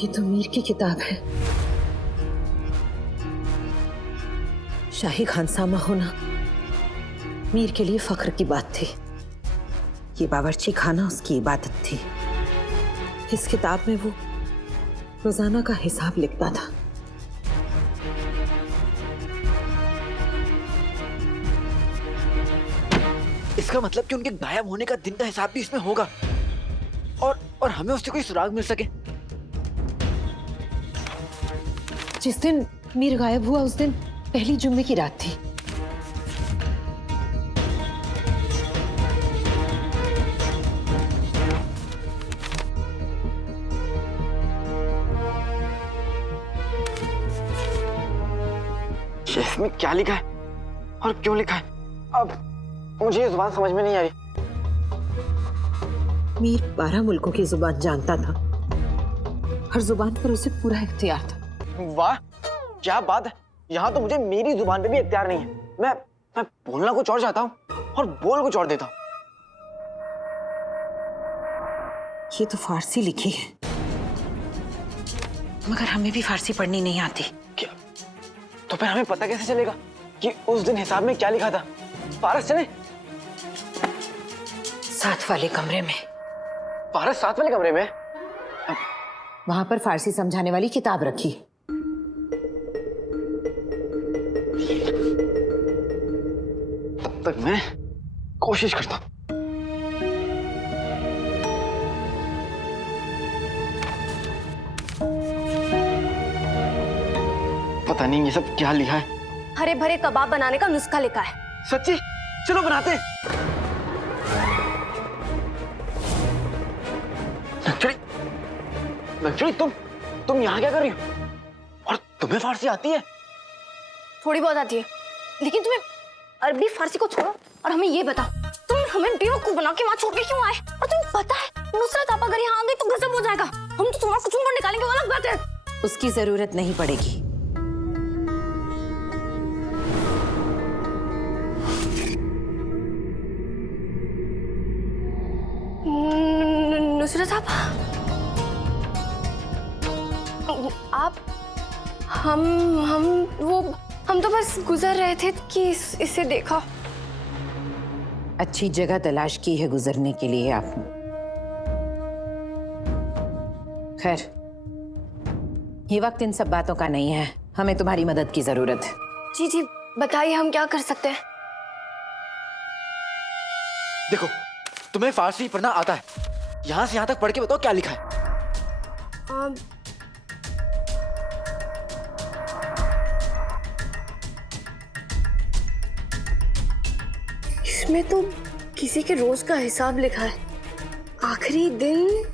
ये तो मीर की किताब है। शाही खानसामा होना मीर के लिए फख्र की बात थी। ये बावर्ची खाना उसकी इबादत थी। इस किताब में वो रोजाना का हिसाब लिखता था। इसका मतलब कि उनके गायब होने का दिन का हिसाब भी इसमें होगा और हमें उससे कोई सुराग मिल सके। जिस दिन मीर गायब हुआ उस दिन पहली जुम्मे की रात थी। शेफ में क्या लिखा है और क्यों लिखा है, अब मुझे ये जुबान समझ में नहीं आ रही। मीर 12 मुल्कों की जुबान जानता था। हर जुबान पर उसे पूरा इख्तियार था। वाह क्या बात है, यहाँ तो मुझे मेरी जुबान पे भी इख्तियार नहीं है। मैं बोलना कुछ और चाहता हूँ और बोल कुछ और देता हूँ। ये तो फारसी लिखी है, मगर हमें भी फारसी पढ़नी नहीं आती। क्या? तो फिर हमें पता कैसे चलेगा कि उस दिन हिसाब में क्या लिखा था? पारस चले? साथ वाले कमरे में। पारस साथ वाले कमरे में? वहां पर फारसी समझाने वाली किताब रखी। तब तक मैं कोशिश करता हूं। पता नहीं ये सब क्या लिखा है। हरे भरे कबाब बनाने का नुस्खा लिखा है। सच्ची? चलो बनाते हैं। नक्चड़ी तुम यहाँ क्या कर रही हो? और तुम्हें फारसी आती है? थोड़ी बहुत आती है, लेकिन तुम्हें अरबी फारसी को छोड़ो और हमें ये बताओ, तुम हमें बेवकूफ बना के वहाँ छोड़ के क्यों आए? और तुम्हें पता है नुसरत आपा अगर यहाँ आ गई तो गजब हो जाएगा। हम तो तुम्हारा कुछ और निकालेंगे, वो अलग बात है। उसकी जरूरत नहीं पड़ेगी। नुसरत आप हम तो बस गुजर रहे थे कि इसे देखा। अच्छी जगह तलाश की है गुजरने के लिए आपने। खैर, ये वक्त इन सब बातों का नहीं है। हमें तुम्हारी मदद की जरूरत है। जी जी बताइए, हम क्या कर सकते हैं? देखो, तुम्हें फारसी पढ़ना आता है, यहाँ से यहाँ तक पढ़ के बताओ क्या लिखा है। इसमें तो किसी के रोज का हिसाब लिखा है। आखिरी दिन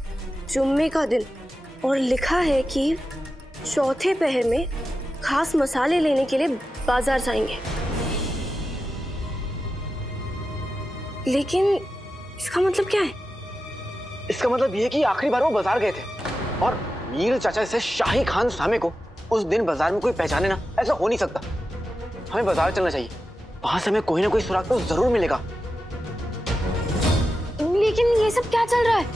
जुम्मे का दिन, और लिखा है कि चौथे पहर में खास मसाले लेने के लिए बाजार जाएंगे। लेकिन इसका मतलब क्या है? इसका मतलब ये है कि आखिरी बार वो बाजार गए थे और मीर चाचा से शाही खान सामे को उस दिन बाजार में कोई पहचाने ना, ऐसा हो नहीं सकता। हमें बाजार चलना चाहिए, वहां से हमें कोई ना कोई सुराग तो जरूर मिलेगा। लेकिन ये सब क्या चल रहा है?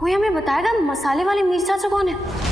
कोई हमें बताएगा मसाले वाले मीर चाचा कौन है?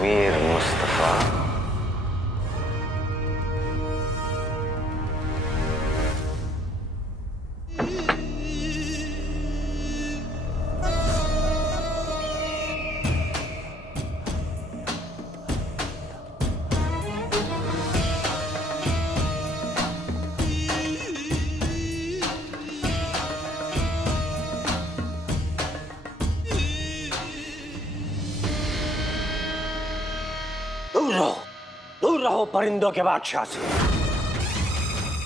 मीर मुस्तफा। दूर रहो, दूर रहो परिंदों के बादशाह से,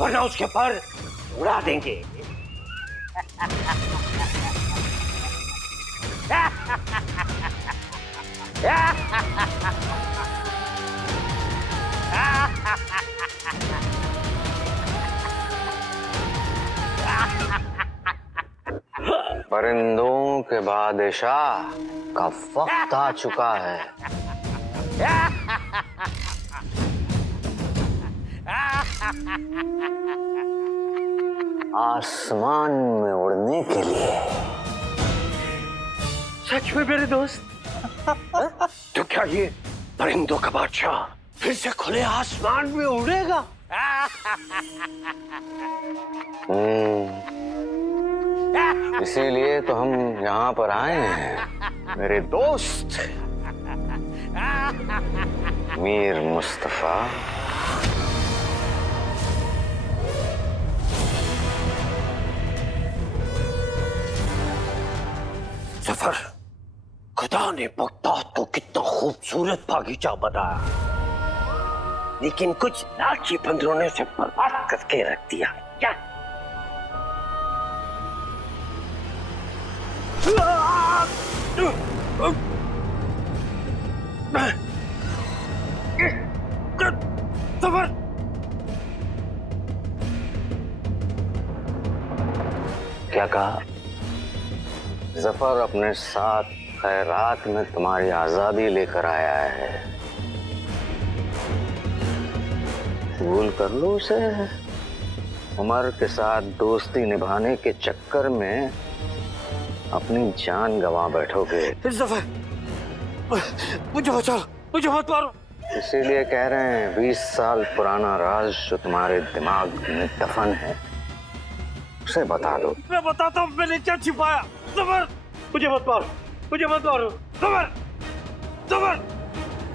वरना उसके पर उड़ा देंगे। परिंदों के बादशाह का वक्त आ चुका है। आसमान में उड़ने के लिए। सच में मेरे दोस्त? तो क्या ये परिंदों का बादशाह फिर से खुले आसमान में उड़ेगा? इसीलिए तो हम यहाँ पर आए हैं मेरे दोस्त मीर मुस्तफा। जफर, खुदा ने बगदाद को कितना खूबसूरत बागीचा बनाया, लेकिन कुछ लालची बंदरों ने उसे बर्बाद करके रख दिया। क्या? जफर, क्या कहा? जफर अपने साथ खैरात में तुम्हारी आजादी लेकर आया है। कबूल कर लो उसे। उमर के साथ दोस्ती निभाने के चक्कर में अपनी जान गंवा बैठोगे। जफर, मुझे बचाओ, मुझे मत मारो। इसीलिए कह रहे हैं 20 साल पुराना राज जो तुम्हारे दिमाग में दफन है उसे बता दो। मैं बताता हूँ मैंने क्या छिपाया। जफर, मुझे मत मारो, मुझे मत मारो। जफर, जफर,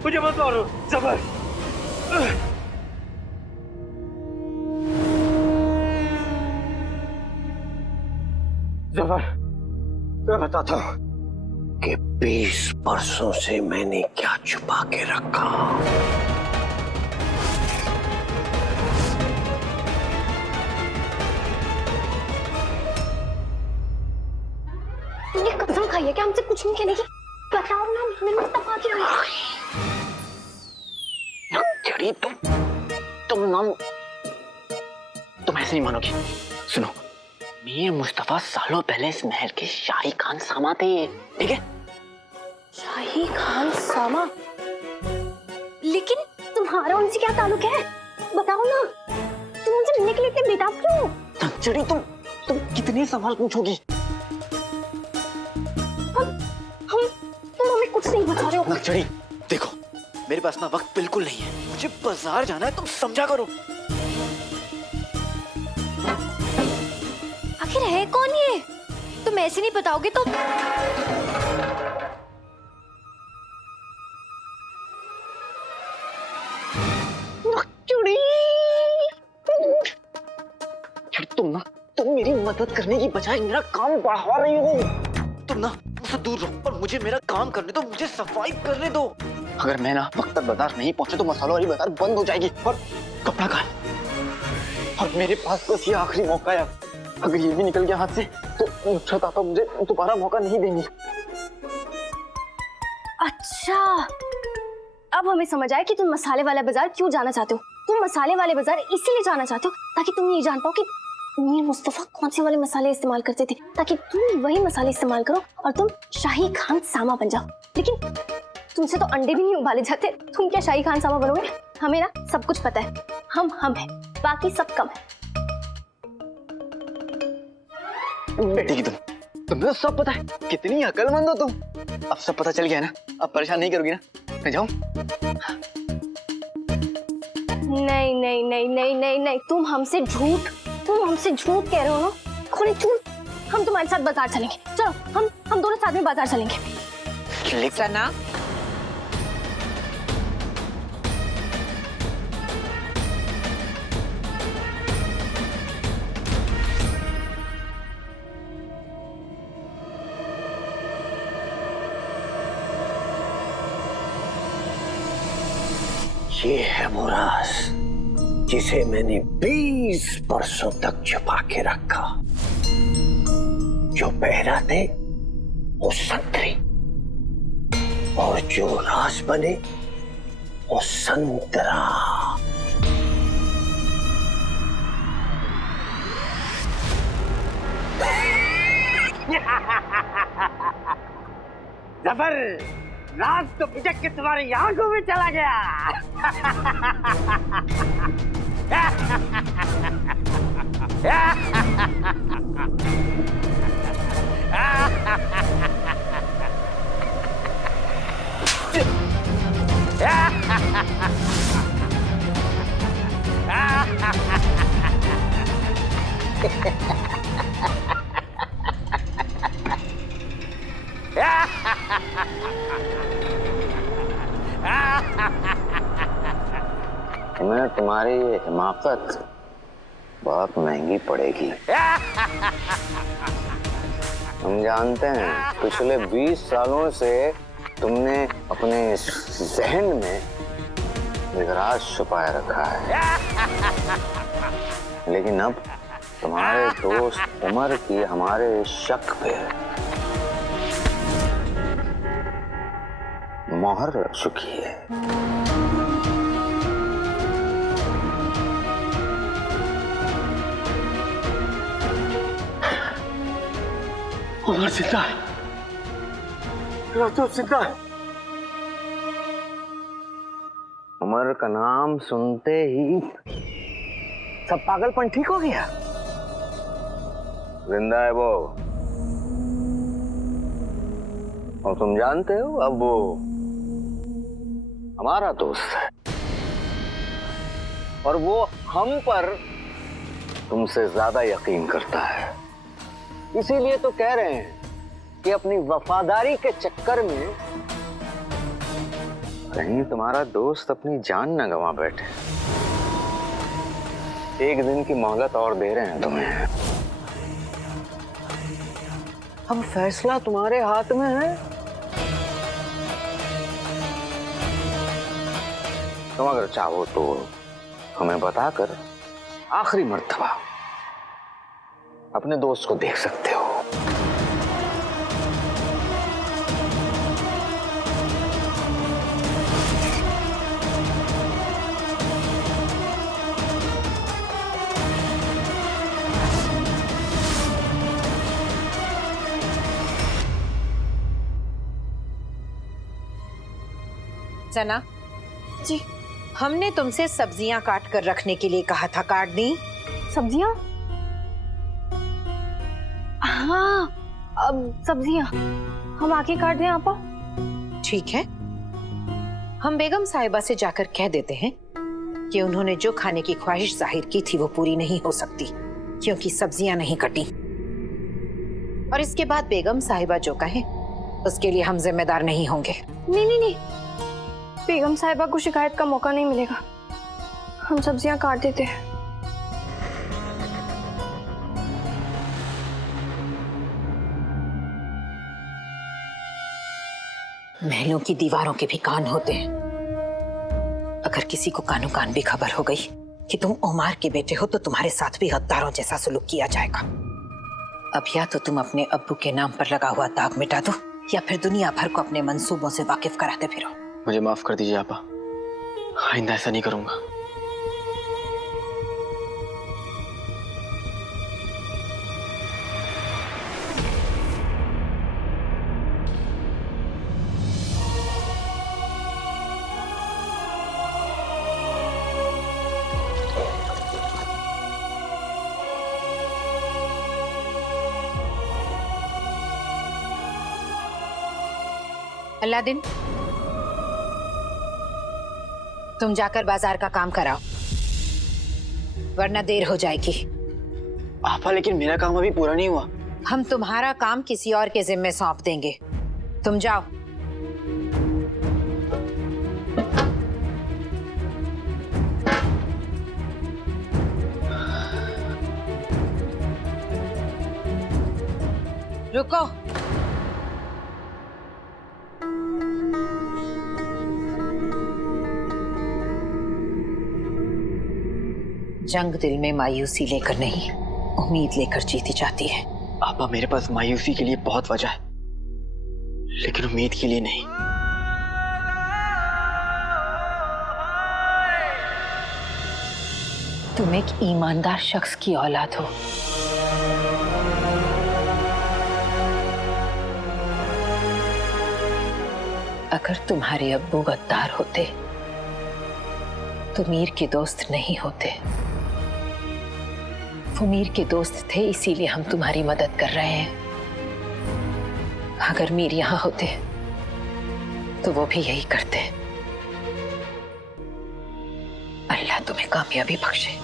मुझे मत मारो। जफर, जफर, मैं बताता हूँ कि 20 बरसों से मैंने क्या छुपा के रखा। ये कसम खाइए कि हमसे कुछ नहीं कहने की। बताओ ना, मैं मुस्तफा की जड़ी तुम ऐसे नहीं मानोगी। सुनो, मीर मुस्तफा सालों पहले इस महल के शाही खान सामा थे, ठीक है? शाही खान सामा? लेकिन तुम्हारा उनसे क्या ताल्लुक है? बताओ ना, तुम उनसे मिलने के लिए इतने बेताब क्यों? जड़ी तुम कितने सवाल पूछोगी? तुम हमें कुछ नहीं बता रहे हो। नक्चड़ी, देखो मेरे पास ना वक्त बिल्कुल नहीं है, मुझे बाजार जाना है, तुम समझा करो। आखिर है कौन ये? तुम ऐसे नहीं बताओगे तो। नक्चड़ी, तुम मेरी मदद करने की बजाय मेरा काम बढ़ा रही हो। तुम ना मुझसे दूर रहो और मुझे मेरा काम करने दो, मुझे सफाई करने दो। अगर मैं ना वक्त तक बाजार नहीं पहुंचे तो मसालों वाली बाजार बंद हो जाएगी और कपड़ा कहाँ है? और मेरे पास बस ये आखिरी मौका है। अगर ये भी निकल गया हाथ से तो नुसरत आपा मुझे दोबारा मौका नहीं देंगी। अच्छा, अब हमें समझ आया कि तुम मसाले वाला बाजार क्यों जाना चाहते हो। तुम मसाले वाले बाजार इसीलिए जाना चाहते हो ताकि तुम ये जान पाओ कि मीर मुस्तफा कौन से वाले मसाले इस्तेमाल करते थे, ताकि तुम वही मसाले इस्तेमाल करो और तुम शाही खान सामा बन जाओ। लेकिन तुमसे तो अंडे भी नहीं उबाले जाते, तुम क्या शाही खान सामा बनोगे? हमें ना सब कुछ पता है। हम हैं, बाकी सब कम है। बेटी की तुम्हें तो सब पता है, कितनी अकलमंद हो तुम। अब सब पता चल गया ना, अब परेशान नहीं करोगी ना? मैं जाऊं? नहीं नहीं नहीं नहीं नहीं नहीं, तुम हमसे झूठ कह रहे हो ना। खोले झूठ। हम तुम्हारे साथ बाजार चलेंगे। चलो, हम दोनों साथ में बाजार चलेंगे। सना, ये है वो राज जिसे मैंने 20 बरसों तक छुपा के रखा। जो पहरा थे वो संतरी और जो राज बने वो संतरा। जबर, राज तो पिचक के तुम्हारी आंखों में चला गया। तुम्हें तुम्हारी ये हिमाकत बहुत महंगी पड़ेगी। हम जानते हैं पिछले 20 सालों से तुमने अपने जहन में एक राज छुपाए रखा है, लेकिन अब तुम्हारे दोस्त उमर की हमारे शक पे मोहर लग चुकी है। उमर जिंदा है, तो जिंदा है। उमर का नाम सुनते ही सब पागलपन ठीक हो गया। जिंदा है वो, और तुम जानते हो अब वो हमारा दोस्त है और वो हम पर तुमसे ज्यादा यकीन करता है। इसीलिए तो कह रहे हैं कि अपनी वफादारी के चक्कर में कहीं तुम्हारा दोस्त अपनी जान न गंवा बैठे। एक दिन की मोहलत और दे रहे हैं तुम्हें। अब फैसला तुम्हारे हाथ में है। तुम अगर चाहो तो हमें बताकर आखिरी मर्तबा अपने दोस्त को देख सकते हो। सना जी। हमने तुमसे सब्जियां काट कर रखने के लिए कहा था, काट दी? सब्जियां? हाँ, अब सब्जियां हम आके काट दें आपा? ठीक है, हम बेगम साहिबा से जाकर कह देते हैं कि उन्होंने जो खाने की ख्वाहिश जाहिर की थी वो पूरी नहीं हो सकती क्योंकि सब्जियां नहीं कटी। और इसके बाद बेगम साहिबा जो कहें उसके लिए हम जिम्मेदार नहीं होंगे। नहीं नहीं नहीं, बेगम साहिबा को शिकायत का मौका नहीं मिलेगा। हम सब्जियां काट देते हैं। महलों की दीवारों के भी कान होते हैं। अगर किसी को कानो कान भी खबर हो गई कि तुम उमर के बेटे हो तो तुम्हारे साथ भी गद्दारों जैसा सलूक किया जाएगा। अब या तो तुम अपने अब्बू के नाम पर लगा हुआ दाग मिटा दो या फिर दुनिया भर को अपने मंसूबों से वाकिफ कराते फिरो। मुझे माफ कर दीजिए आपा, आइंदा ऐसा नहीं करूंगा। अलादीन, तुम जाकर बाजार का काम कराओ वरना देर हो जाएगी। आपा लेकिन मेरा काम अभी पूरा नहीं हुआ। हम तुम्हारा काम किसी और के जिम्मे सौंप देंगे, तुम जाओ। रुको, जंग दिल में मायूसी लेकर नहीं, उम्मीद लेकर जीती जाती है। आपा, मेरे पास मायूसी के लिए बहुत वजह है, लेकिन उम्मीद के लिए नहीं। तुम एक ईमानदार शख्स की औलाद हो। अगर तुम्हारे अब्बू गद्दार होते तो मीर के दोस्त नहीं होते। वो मीर के दोस्त थे, इसीलिए हम तुम्हारी मदद कर रहे हैं। अगर मीर यहां होते तो वो भी यही करते। अल्लाह तुम्हें कामयाबी बख्शे।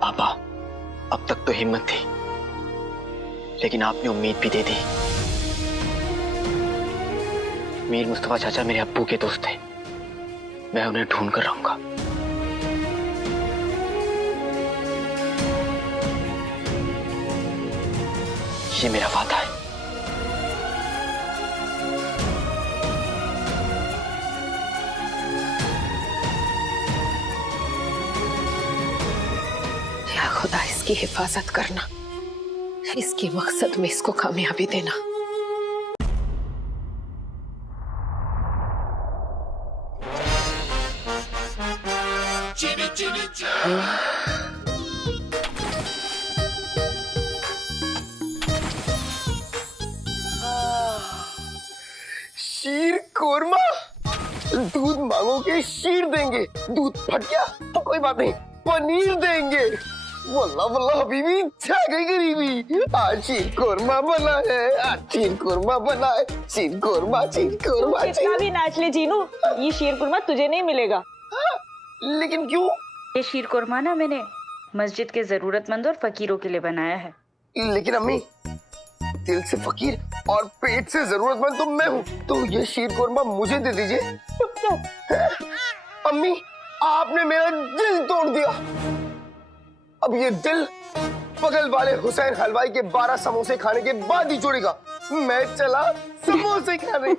पापा, अब तक तो हिम्मत थी, लेकिन आपने उम्मीद भी दे दी। मीर मुस्तफा चाचा मेरे अब्बू के दोस्त थे, मैं उन्हें ढूंढ कर रहूंगा। ये मेरा वादा है। या खुदा, इसकी हिफाजत करना, इसके मकसद में इसको कामयाबी देना। शीर कोरमा, दूध मांगोगे शीर देंगे, दूध फट गया तो कोई बात नहीं, पनीर देंगे। वल्लाह वल्लाह हबीबी, छा गई गरीबी। आज शीर कोरमा बना है, आज शीर कोरमा बना है, शीर कोरमा, शीर कोरमा। कितना भी नाच ले जीनू, ये शीर कुरमा तुझे नहीं मिलेगा। लेकिन क्यों? ये शीर कुरमा ना मैंने मस्जिद के जरूरतमंद और फकीरों के लिए बनाया है। लेकिन अम्मी, दिल से फकीर और पेट से जरूरतमंद तो मैं हूँ, तो ये शीर कोरमा मुझे दे दीजिए। अम्मी, आपने मेरा दिल तोड़ दिया। अब ये दिल बगल वाले हुसैन हलवाई के 12 समोसे खाने के बाद ही जोड़ेगा। मैं चला समोसे खाने।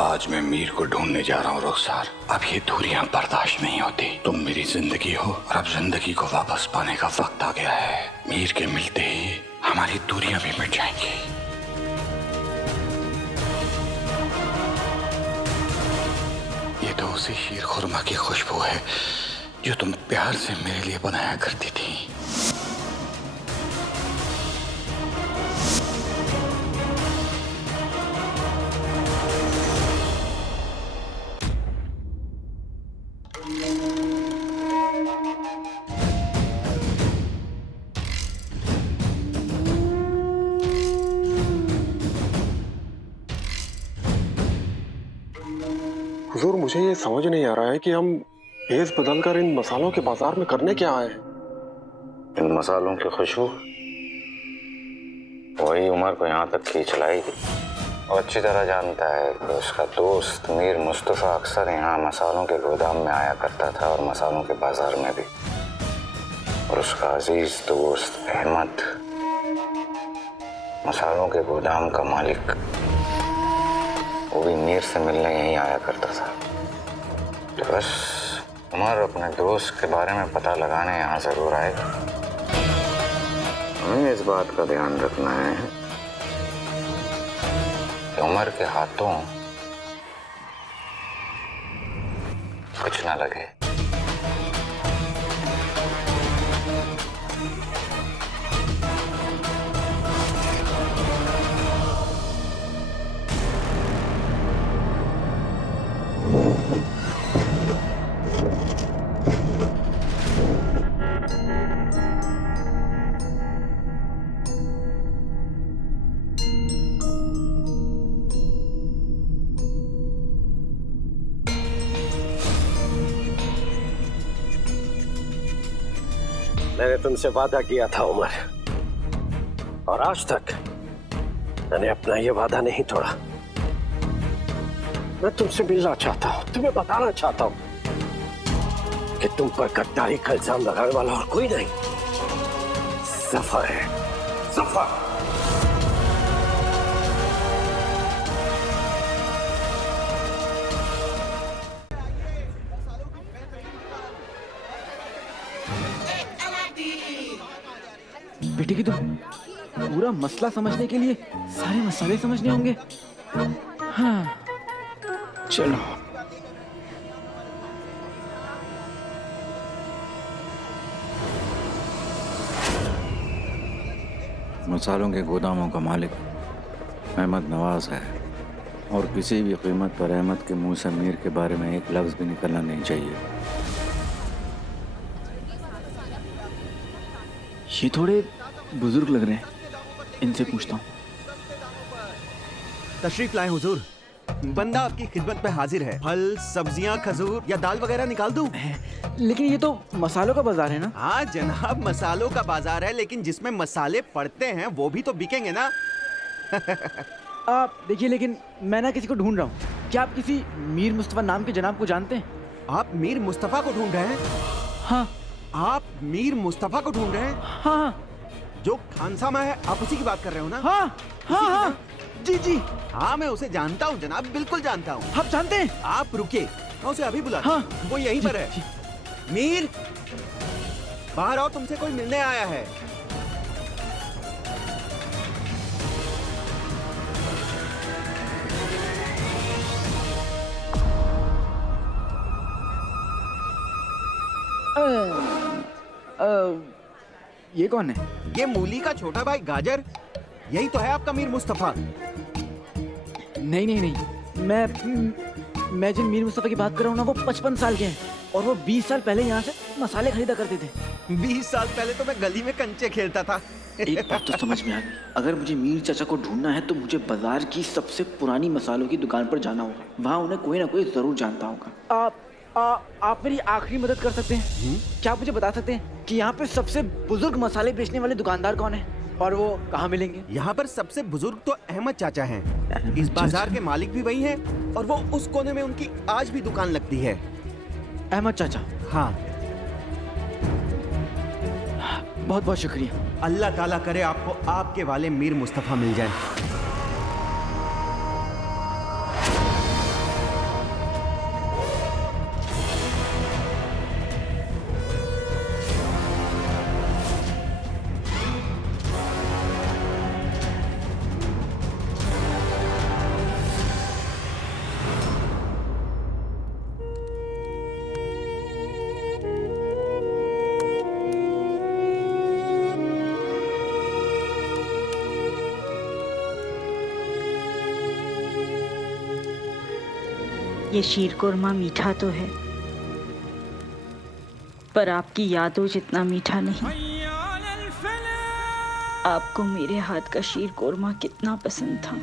आज मैं मीर को ढूंढने जा रहा हूँ रुखसार। अब ये दूरियां बर्दाश्त नहीं होती। तुम मेरी जिंदगी हो और अब जिंदगी को वापस पाने का वक्त आ गया है। मीर के मिलते ही हमारी दूरियां भी मिट जाएंगी। ये तो उसी शीर खुरमा की खुशबू है जो तुम प्यार से मेरे लिए बनाया करती थी। हुजूर, मुझे ये समझ नहीं आ रहा है कि हम भेस बदलकर इन मसालों के बाजार में करने क्या आए हैं। इन मसालों की खुशबू वही उमर को यहाँ तक खींच लाई थी। वो अच्छी तरह जानता है कि उसका दोस्त मीर मुस्तफा अक्सर यहाँ मसालों के गोदाम में आया करता था और मसालों के बाजार में भी। और उसका अजीज दोस्त अहमद, मसालों के गोदाम का मालिक, वो भी मीर से मिलने यहीं आया करता था। तो बस उमर अपने दोस्त के बारे में पता लगाने यहाँ जरूर आएगा। हमें इस बात का ध्यान रखना है कि उमर के हाथों कुछ ना लगे। मैंने तुमसे वादा किया था उमर, और आज तक मैंने अपना ये वादा नहीं तोड़ा। मैं तुमसे मिलना चाहता हूं, तुम्हें बताना चाहता हूं कि तुम पर गद्दारी का इल्जाम लगाने वाला और कोई नहीं, जफर है, जफर। बेटे की तो पूरा मसला समझने के लिए सारे मसाले समझने होंगे। हाँ चलो। मसालों के गोदामों का मालिक अहमद नवाज है, और किसी भी कीमत पर अहमद के मुंह से मीर के बारे में एक लफ्ज भी निकलना नहीं चाहिए। ये थोड़े बुजुर्ग लग रहे हैं, इनसे पूछता हूँ। तशरीफ लाए हुजूर, बंदा आपकी खिदमत पे हाजिर है। फल, सब्जियां, खजूर या दाल वगैरह निकाल दूं? लेकिन ये तो मसालों का बाजार है ना? हाँ जनाब, मसालों का बाजार है, लेकिन जिसमें मसाले पड़ते हैं वो भी तो बिकेंगे ना। आप देखिए, लेकिन मैं ना किसी को ढूंढ रहा हूँ। क्या आप किसी मीर मुस्तफा नाम के जनाब को जानते हैं? आप मीर मुस्तफा को ढूंढ रहे हैं? हाँ। आप मीर मुस्तफा को ढूंढ रहे हैं? हाँ। जो खानसामा है, आप उसी की बात कर रहे हो ना? हाँ हाँ हाँ जी जी। हाँ मैं उसे जानता हूँ जनाब, बिल्कुल जानता हूँ। आप जानते हैं? आप रुकिए, मैं उसे अभी बुला। हाँ वो यहीं पर है। मीर बाहर आओ, तुमसे कोई मिलने आया है। ये कौन है? ये मूली का छोटा भाई गाजर, यही तो है आपका मीर मुस्तफा। नहीं नहीं नहीं, मैं जिन मीर मुस्तफा की बात कर रहा हूँ ना, वो 55 साल के हैं, और वो 20 साल पहले यहाँ से मसाले खरीदा करते थे। 20 साल पहले तो मैं गली में कंचे खेलता था। एक बात तो समझ में आ गई, अगर मुझे मीर चाचा को ढूंढना है तो मुझे बाजार की सबसे पुरानी मसालों की दुकान पर जाना होगा। वहाँ उन्हें कोई ना कोई जरूर जानता होगा। आप मेरी आखिरी मदद कर सकते हैं? क्या आप मुझे बता सकते हैं कि यहाँ पे सबसे बुजुर्ग मसाले बेचने वाले दुकानदार कौन है, और वो कहाँ मिलेंगे? यहाँ पर सबसे बुजुर्ग तो अहमद चाचा हैं। इस बाजार के मालिक भी वही हैं, और वो उस कोने में उनकी आज भी दुकान लगती है। अहमद चाचा? हाँ। बहुत बहुत शुक्रिया। अल्लाह ताला करे आपको आपके वाले मीर मुस्तफा मिल जाए। ये शीर कोरमा मीठा तो है, पर आपकी यादों जितना मीठा नहीं। आपको मेरे हाथ का शीर कोरमा कितना पसंद था।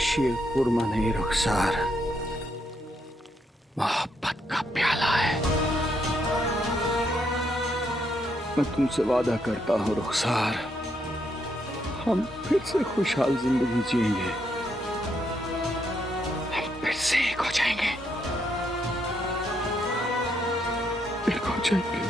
शीर खुरमा नहीं रुखसार, मोहब्बत का प्याला है। मैं तुमसे वादा करता हूँ रुखसार, हम फिर से खुशहाल जिंदगी जिएंगे, हम फिर से एक हो जाएंगे, एक हो जाएंगे।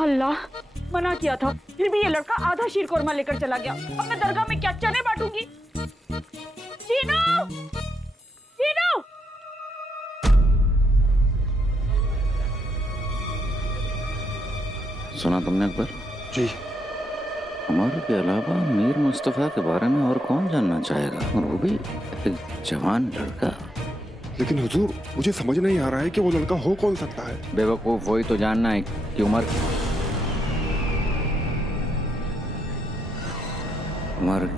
अल्लाह, मना किया था, फिर भी ये लड़का आधा शीर कोरमा लेकर चला गया। अब मैं दरगाह में क्या चने बांटूंगी? चीनू! चीनू! सुना तुमने अकबर? जी। हमारे के अलावा मीर मुस्तफा के बारे में और कौन जानना चाहेगा, और वो भी एक जवान लड़का। लेकिन हुजूर, मुझे समझ नहीं आ रहा है कि वो लड़का हो कौन सकता है। बेवकूफ, वही तो जानना है कि उमर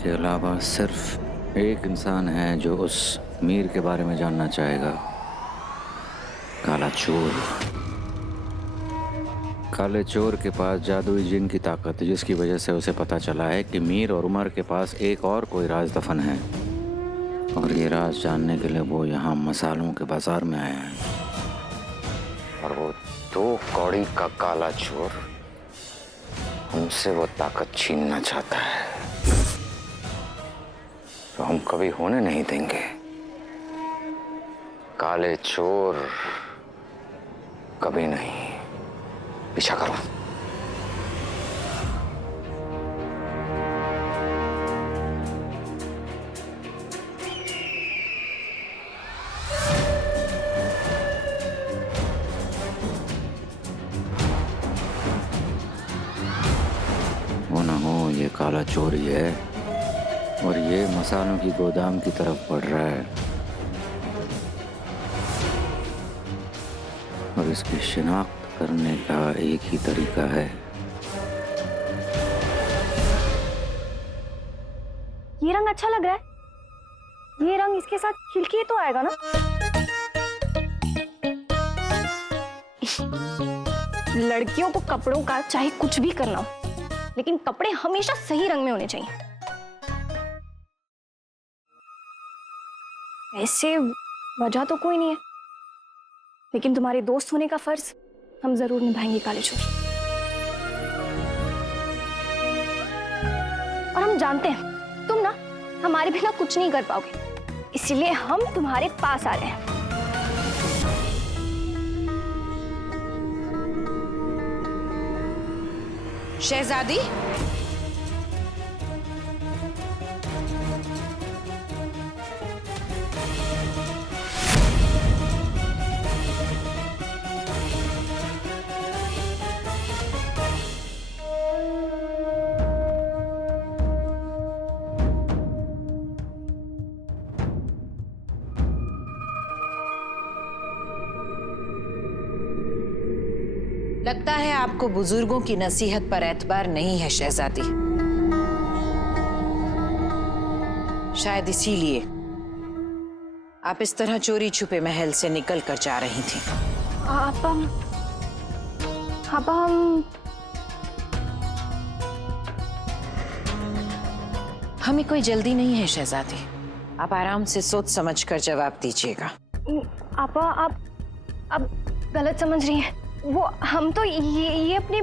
के अलावा सिर्फ एक इंसान है जो उस मीर के बारे में जानना चाहेगा, काला चोर। काले चोर के पास जादुई जिन की ताकत है, जिसकी वजह से उसे पता चला है कि मीर और उमर के पास एक और कोई राज दफन है, और ये राज जानने के लिए वो यहाँ मसालों के बाजार में आया है। और वो 2 कौड़ी का काला चोर हमसे वो ताकत छीनना चाहता है, तो हम कभी होने नहीं देंगे। काले चोर कभी नहीं। पीछा करो। वो ना हो ये काला चोर ही है, और ये मसालों की गोदाम की तरफ बढ़ रहा है, और इसकी शिनाख्त करने का एक ही तरीका है। ये रंग अच्छा लग रहा है, ये रंग इसके साथ खिलके तो आएगा ना। लड़कियों को कपड़ों का चाहे कुछ भी करना हो, लेकिन कपड़े हमेशा सही रंग में होने चाहिए। ऐसे वजह तो कोई नहीं है, लेकिन तुम्हारे दोस्त होने का फर्ज हम जरूर निभाएंगे काले चोर। और हम जानते हैं तुम ना हमारे बिना कुछ नहीं कर पाओगे, इसलिए हम तुम्हारे पास आ रहे हैं। शहजादी, लगता है आपको बुजुर्गों की नसीहत पर एतबार नहीं है शहजादी। शायद इसीलिए आप इस तरह चोरी छुपे महल से निकल कर जा रही थी। हमें कोई जल्दी नहीं है शहजादी, आप आराम से सोच समझ कर जवाब दीजिएगा। आपा, आप गलत समझ रही हैं। वो हम तो ये अपनी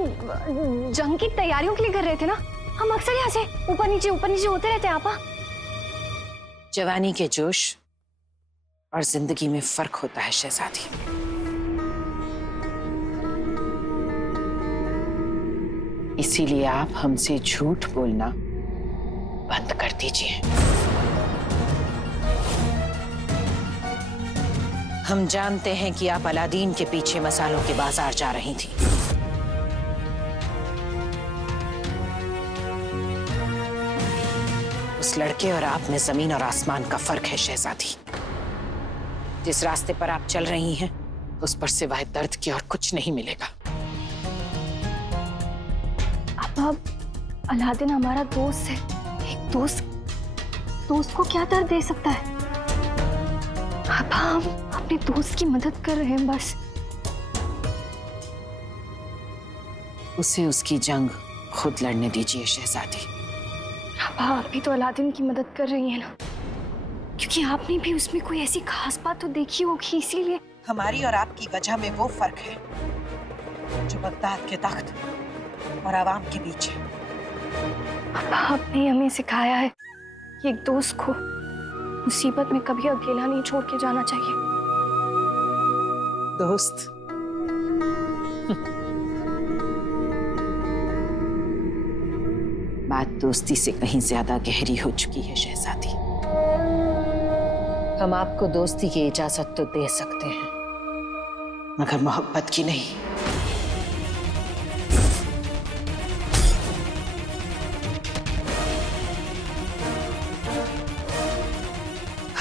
जंग की तैयारियों के लिए कर रहे थे ना। हम अक्सर यहाँ से ऊपर नीचे होते रहते हैं आपा। जवानी के जोश और जिंदगी में फर्क होता है शहजादी। इसीलिए आप हमसे झूठ बोलना बंद कर दीजिए। हम जानते हैं कि आप अलादीन के पीछे मसालों के बाजार जा रही थी। उस लड़के और आप में जमीन और आसमान का फर्क है शहजादी। जिस रास्ते पर आप चल रही हैं उस पर सिवाय दर्द के और कुछ नहीं मिलेगा। अब अलादीन हमारा दोस्त है, एक दोस्त को क्या दर्द दे सकता है? अब हम अपने दोस्त की मदद कर रहे हैं बस। उसे उसकी जंग खुद लड़ने दीजिए शहजादी। अब आप भी तो अलादीन की मदद कर रही हैं ना, क्योंकि आपने भी उसमें कोई ऐसी खास बात तो देखी होगी, इसीलिए। हमारी और आपकी वजह में वो फर्क है जो बगदाद के तख्त और आवाम के बीच है। आपने हमें सिखाया है कि एक दोस्त को मुसीबत में कभी अकेला नहीं छोड़ के जाना चाहिए। दोस्त? बात दोस्ती से कहीं ज्यादा गहरी हो चुकी है शहजादी। हम आपको दोस्ती की इजाजत तो दे सकते हैं, मगर मोहब्बत की नहीं।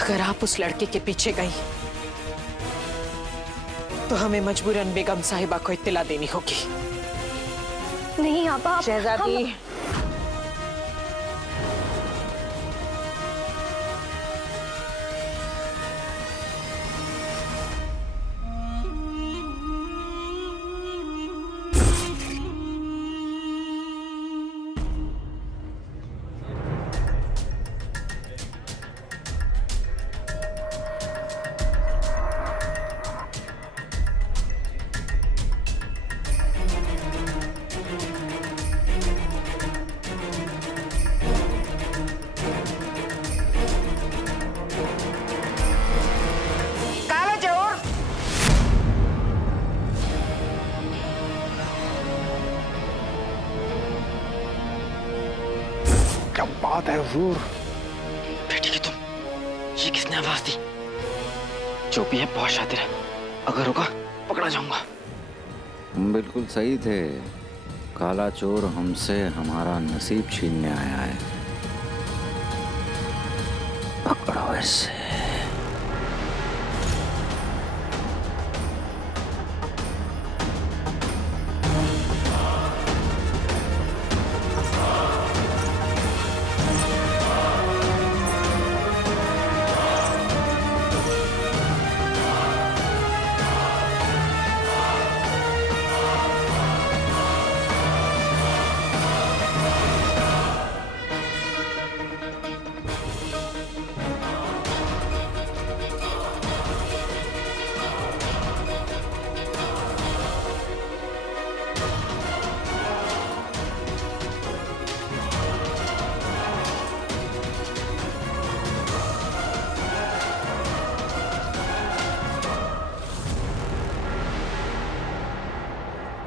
अगर आप उस लड़के के पीछे गई तो हमें मजबूरन बेगम साहिबा को इत्तला देनी होगी। नहीं आप शहजादी, क्या बात है हुजूर? बेटी की तुम, ये किसने आवाज दी? जो भी है बहुत शातिर है, अगर होगा पकड़ा जाऊंगा। हम बिल्कुल सही थे। काला चोर हमसे हमारा नसीब छीनने आया है। पकड़ो इसे।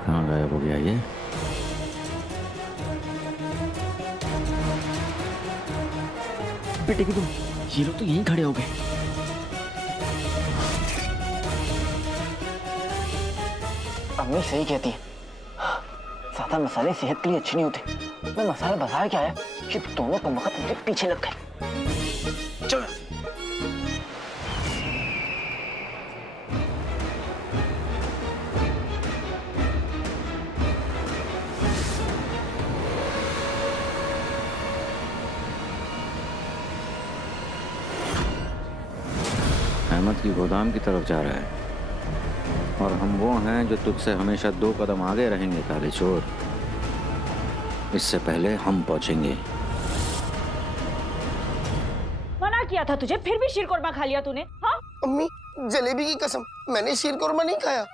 कहाँ गायब हो गया ये? बेटे की तुम, ये लोग तो यहीं खड़े हो गए। अम्मी सही कहती है, ज्यादा मसाले सेहत के लिए अच्छे नहीं होते। मैं मसाला बाजार के आया, ये दोनों कम वक्त मुझे पीछे लग गए। चलो अहमद की गोदाम की तरफ जा रहा है, और हम वो हैं जो तुझसे हमेशा 2 कदम आगे रहेंगे काले चोर। इससे पहले हम पहुंचेंगे। मना किया था तुझे, फिर भी शीरकोरमा खा लिया तूने। हाँ अम्मी, जलेबी की कसम, मैंने शीरकोरमा नहीं खाया।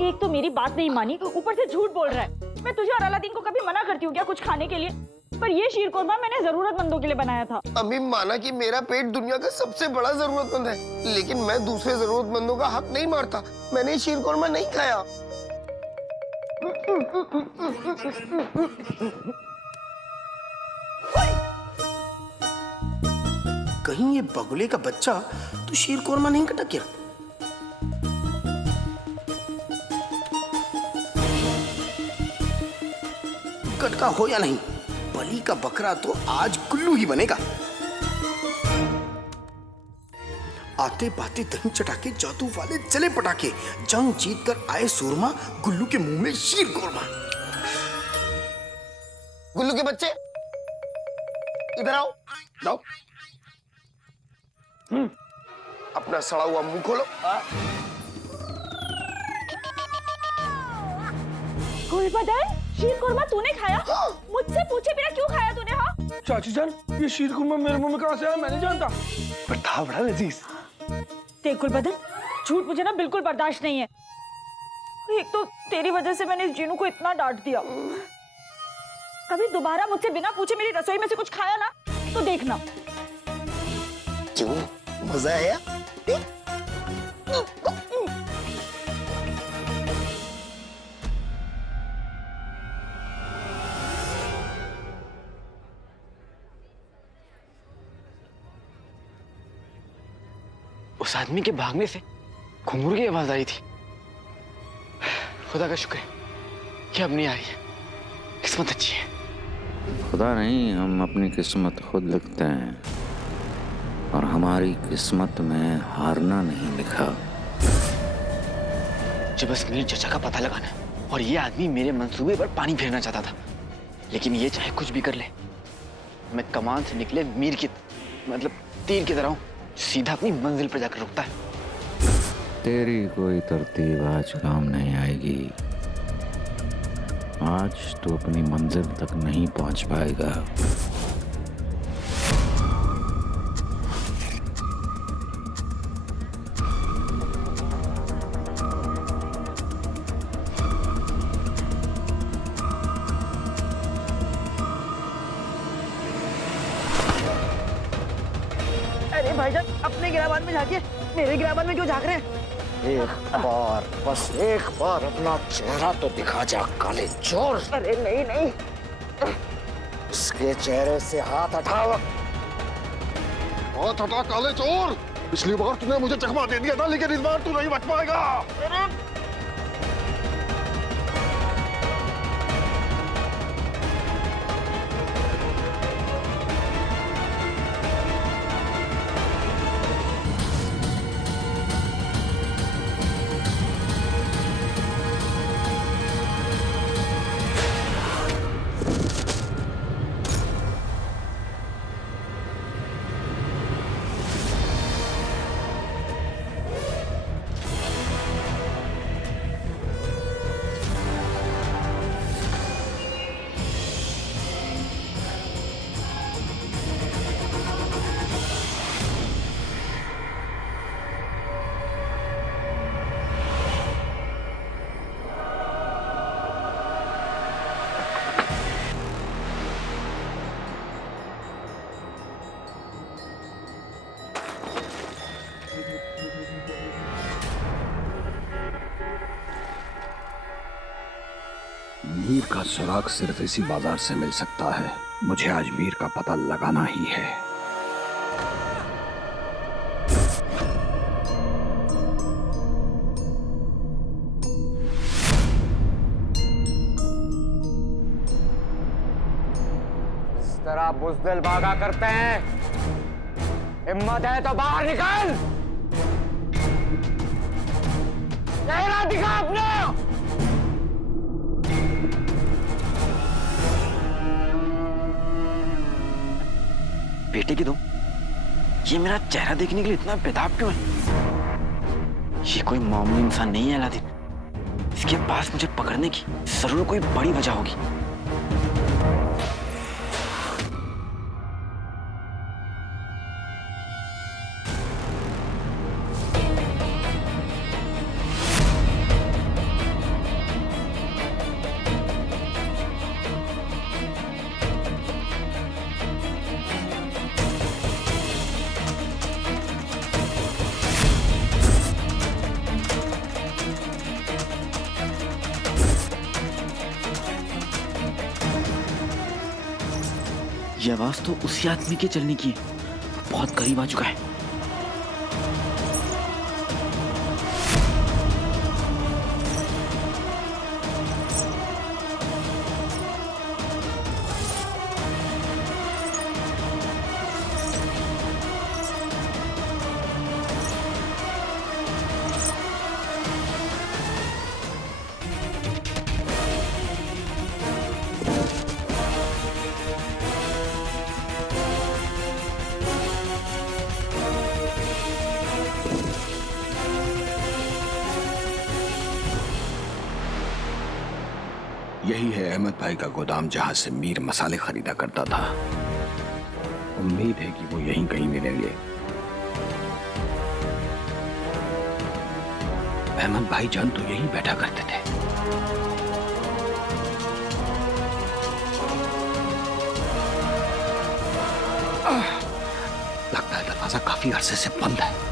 एक तो मेरी बात नहीं मानी, ऊपर से झूठ बोल रहा है। मैं तुझे और अलादीन को कभी मना करती हूँ क्या कुछ खाने के लिए? पर ये शीरकोरमा मैंने जरूरतमंदों के लिए बनाया था। अम्मी, माना कि मेरा पेट दुनिया का सबसे बड़ा जरूरतमंद है, लेकिन मैं दूसरे जरूरतमंदों का हक नहीं मारता। मैंने शीरकोरमा नहीं खाया। कहीं ये बगुले का बच्चा तो शीरकोरमा नहीं कटा क्या? कटका हो या नहीं, बलि का बकरा तो आज कुल्लू ही बनेगा। आते बाते दही चटाके जादू वाले चले पटाके, जंग जीत कर आए सूरमा, गुल्लू के मुंह में शीर कोरमा। गुल्लू के बच्चे इधर आओ, जाओ। अपना सड़ा हुआ मुंह खोलो। गुलबदन, शीर कुरमा तूने खाया? मुझसे पूछे बिना क्यों खाया तूने? हाँ चाची जान, ये शीर कुरमा मेरे मुंह में कहाँ से आया? मैं नहीं जानता, पर था बड़ा लजीज। देख गुलबदन, झूठ मुझे ना बिल्कुल बर्दाश्त नहीं है। एक तो तेरी वजह से मैंने इस जीनू को इतना डांट दिया। कभी दोबारा मुझसे बिना पूछे मेरी रसोई में से कुछ खाया ना तो देखना। क्यों, मजा आया? उस आदमी के भागने से घुंघरू की आवाज आई थी। खुदा का शुक्र है कि अब नहीं आ रही है। किस्मत अच्छी है। खुदा नहीं, हम अपनी किस्मत खुद लिखते हैं और हमारी किस्मत में हारना नहीं लिखा। मुझे बस मीर चचा का पता लगाना है और ये आदमी मेरे मंसूबे पर पानी फेरना चाहता था, लेकिन ये चाहे कुछ भी कर ले, मैं कमान से निकले मीर की मतलब तीर की तरह हूं, सीधा अपनी मंजिल पर जाकर रुकता है। तेरी कोई तरतीब आज काम नहीं आएगी। आज तू अपनी मंजिल तक नहीं पहुंच पाएगा। अरे भाईजान, अपने गिराबान में झांकिए, मेरे गिराबान में क्यों झांक रहे हैं? एक बार, बस एक बार अपना चेहरा तो दिखा जा काले चोर। अरे नहीं नहीं, इसके चेहरे से हाथ हटाओ। हाथ हटा काले चोर। पिछली बार तूने मुझे चकमा दे दिया था, लेकिन इस बार तू नहीं बच पाएगा। मीर का सुराग सिर्फ इसी बाजार से मिल सकता है। मुझे आज मीर का पता लगाना ही है। इस तरह बुज़दिल भागा करते हैं। हिम्मत है तो बाहर निकल। चेहरा दिखा अपना। बेटे की तुम, ये मेरा चेहरा देखने के लिए इतना बेताब क्यों है? ये कोई मामूली इंसान नहीं है अलादीन। इसके पास मुझे पकड़ने की जरूर कोई बड़ी वजह होगी। ये आवाज तो उसी आदमी के चलने की है, बहुत करीब आ चुका है। यही है अहमद भाई का गोदाम जहां से मीर मसाले खरीदा करता था। उम्मीद है कि वो यहीं कहीं मिलेंगे। अहमद भाई जान तो यहीं बैठा करते थे। लगता है दरवाजा काफी अरसे से बंद है।